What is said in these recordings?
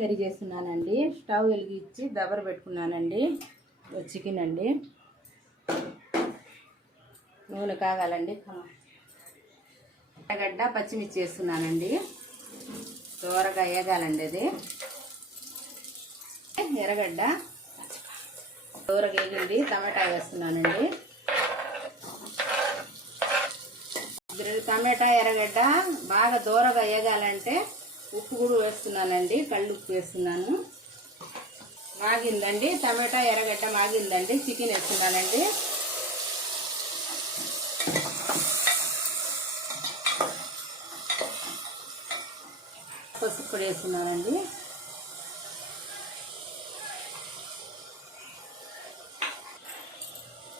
Curry చేస్తున్నానండి. Stove వెలిగించి దబర పెట్టుకున్నానండి. చికెన్ అండి. నూనె కాగాలండి. ఎర్రగడ్డ పచ్చిమిర్చి వేస్తున్నానండి. దోరగా వేగాలండి. అది ఎర్రగడ్డ దోరగా వేగింది. టమాటా వేస్తున్నానండి. టమాటా ఎర్రగడ్డ బాగా దోరగా వేగాలంటే ఉప్పు కూడా వేస్తున్నానండి. కళ్ళు ఉప్పు వేస్తున్నాను. మాగిందండి. టమాటా ఎర్రగడ్డ మాగిందండి. చికెన్ వేస్తున్నానండి. పసుపు కూడా వేస్తున్నానండి.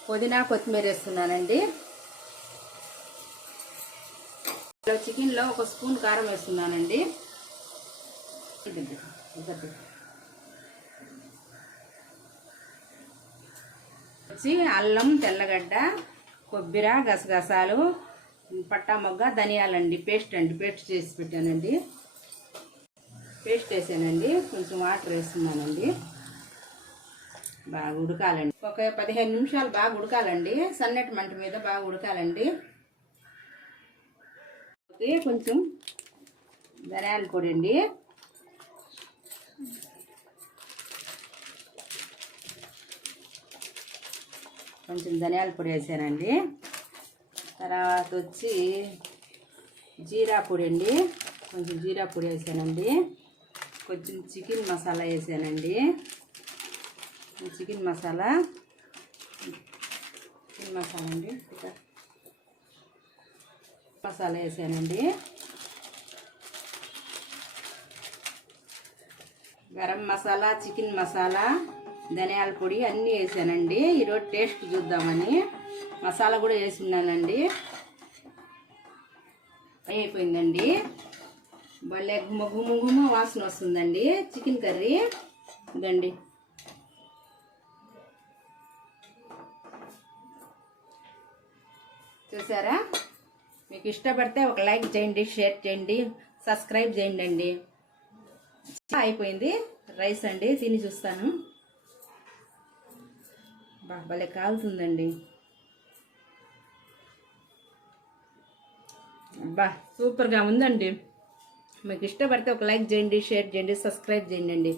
పుదీనా కొత్తిమీర వేస్తున్నానండి. చికెన్లో 1 స్పూన్ కారం వేస్తున్నానండి. వచ్చి అల్లం, తెల్లగడ్డ, కొబ్బరి, గసగసాలు, పట్టా మొగ్గ, ధనియాలండి. పేస్ట్ చేసి పెట్టానండి. పేస్ట్ వేసానండి. కొంచెం వాటర్ వేస్తున్నానండి. బాగా ఉడకాలండి. ఒక 15 నిమిషాలు బాగా ఉడకాలండి. సన్నటి మంట మీద బాగా ఉడకాలండి. కొంచెం ధనియాల పొడి అండి. కొంచెం ధనియాల పొడి వేసానండి. తర్వాత వచ్చి జీరా పొడి అండి. కొంచెం జీరా పొడి వేసానండి. కొంచెం చికెన్ మసాలా వేసానండి. చికెన్ మసాలా అండి. మసాలా వేసానండి. గరం మసాలా, చికెన్ మసాలా, ధనియాల పొడి అన్నీ వేసానండి. ఈరోజు టేస్ట్ చూద్దామని మసాలా కూడా వేసిన్నానండి. అయిపోయిందండి. భలే గుమ వాసన వస్తుందండి చికెన్ కర్రీ. ఇదండి. చూసారా? మీకు ఇష్టపడితే ఒక లైక్ చేయండి, షేర్ చేయండి, సబ్స్క్రైబ్ చేయండి అండి. అయిపోయింది రైస్ అండి. తిని చూస్తాను. భలే కాలుతుందండి. అబ్బా సూపర్గా ఉందండి. మీకు ఇష్టపడితే ఒక లైక్ చేయండి, షేర్ చేయండి, సబ్స్క్రైబ్ చేయండి అండి.